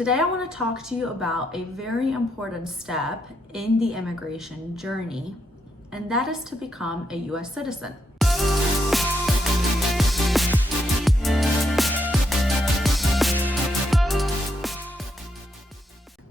Today I want to talk to you about a very important step in the immigration journey, and that is to become a US citizen.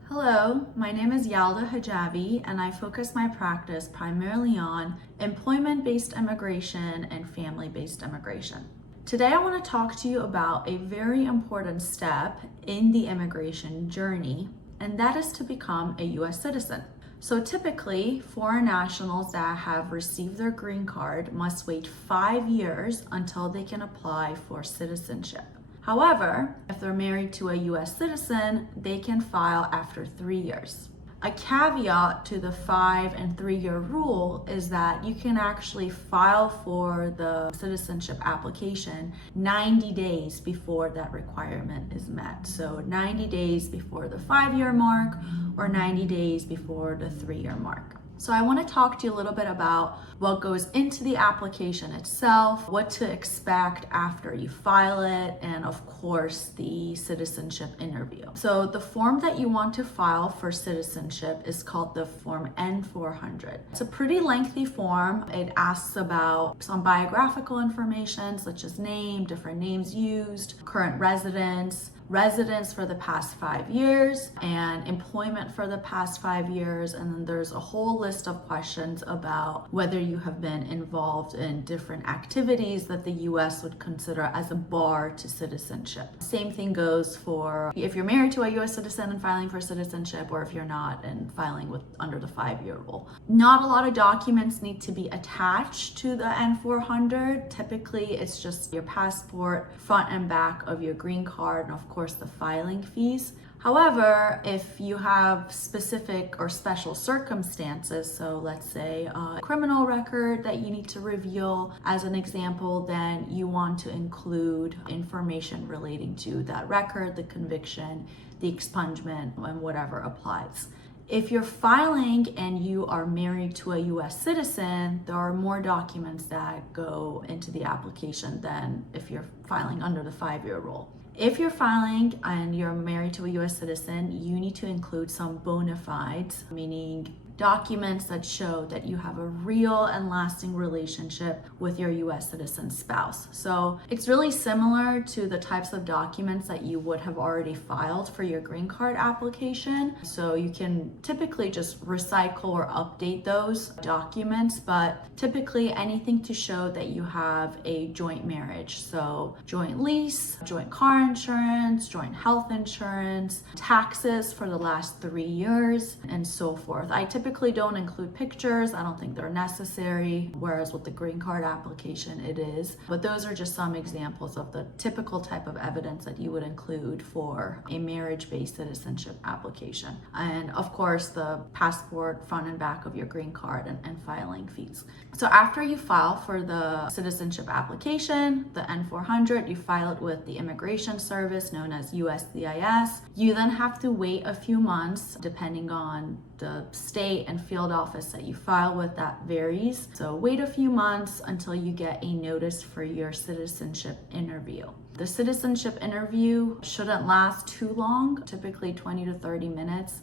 Hello, my name is Yalda Hajavi, and I focus my practice primarily on employment-based immigration and family-based immigration. Today I want to talk to you about a very important step in the immigration journey, and that is to become a US citizen. So typically, foreign nationals that have received their green card must wait 5 years until they can apply for citizenship. However, if they're married to a US citizen, they can file after 3 years. A caveat to the 5 and 3 year rule is that you can actually file for the citizenship application 90 days before that requirement is met. So 90 days before the 5 year mark or 90 days before the 3 year mark. So I want to talk to you a little bit about what goes into the application itself, what to expect after you file it, and of course, the citizenship interview. So the form that you want to file for citizenship is called the Form N-400. It's a pretty lengthy form. It asks about some biographical information such as name, different names used, current residence for the past 5 years, and employment for the past 5 years. And then there's a whole list of questions about whether you have been involved in different activities that the US would consider as a bar to citizenship. Same thing goes for if you're married to a US citizen and filing for citizenship, or if you're not and filing under the 5 year rule. Not a lot of documents need to be attached to the N-400. Typically, it's just your passport, front and back of your green card, and of course, the filing fees. However, if you have specific or special circumstances, so let's say a criminal record that you need to reveal as an example, then you want to include information relating to that record, the conviction, the expungement, and whatever applies. If you're filing and you are married to a US citizen, there are more documents that go into the application than if you're filing under the 5 year rule. If you're filing and you're married to a US citizen, you need to include some bona fides, meaning documents that show that you have a real and lasting relationship with your US citizen spouse. So it's really similar to the types of documents that you would have already filed for your green card application. So you can typically just recycle or update those documents, but typically anything to show that you have a joint marriage. So joint lease, joint car insurance, joint health insurance, taxes for the last 3 years, and so forth. I typically don't include pictures. I don't think they're necessary, whereas with the green card application it is. But those are just some examples of the typical type of evidence that you would include for a marriage-based citizenship application. And of course, the passport, front and back of your green card, and filing fees. So after you file for the citizenship application, the N-400, you file it with the Immigration Service known as USCIS. You then have to wait a few months depending on the state and field office that you file with. That varies. So wait a few months until you get a notice for your citizenship interview. The citizenship interview shouldn't last too long, typically 20 to 30 minutes.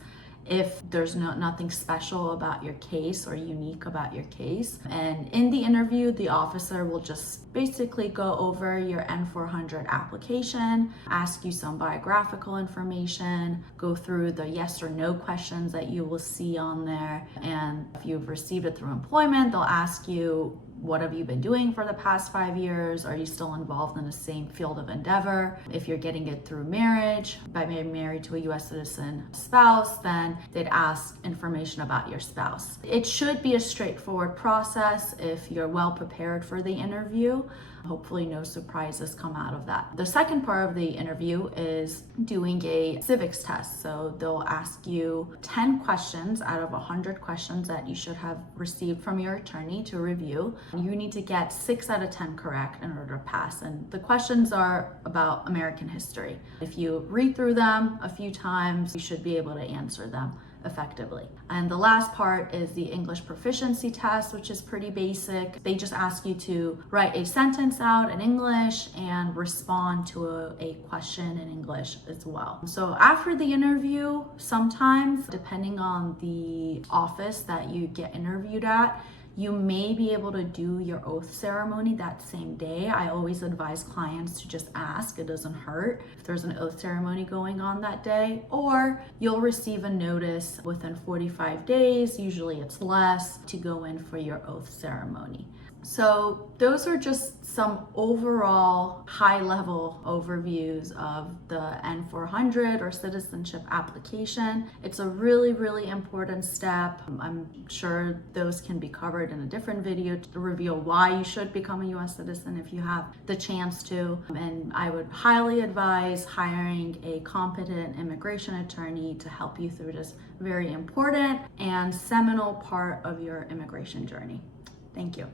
If there's nothing special about your case or unique about your case. And in the interview, the officer will just basically go over your N-400 application, ask you some biographical information, go through the yes or no questions that you will see on there. And if you've received it through employment, they'll ask you, what have you been doing for the past 5 years? Are you still involved in the same field of endeavor? If you're getting it through marriage, by being married to a US citizen spouse, then they'd ask information about your spouse. It should be a straightforward process if you're well prepared for the interview. Hopefully no surprises come out of that. The second part of the interview is doing a civics test. So they'll ask you 10 questions out of 100 questions that you should have received from your attorney to review. You need to get 6 out of 10 correct in order to pass. And the questions are about American history. If you read through them a few times, you should be able to answer them effectively. And the last part is the English proficiency test, which is pretty basic. They just ask you to write a sentence out in English and respond to a question in English as well. So after the interview, sometimes, depending on the office that you get interviewed at, you may be able to do your oath ceremony that same day. I always advise clients to just ask, it doesn't hurt if there's an oath ceremony going on that day, or you'll receive a notice within 45 days, usually it's less, to go in for your oath ceremony. So those are just some overall high-level overviews of the N400 or citizenship application. It's a really, really important step. I'm sure those can be covered in a different video to reveal why you should become a US citizen if you have the chance to. And I would highly advise hiring a competent immigration attorney to help you through this very important and seminal part of your immigration journey. Thank you.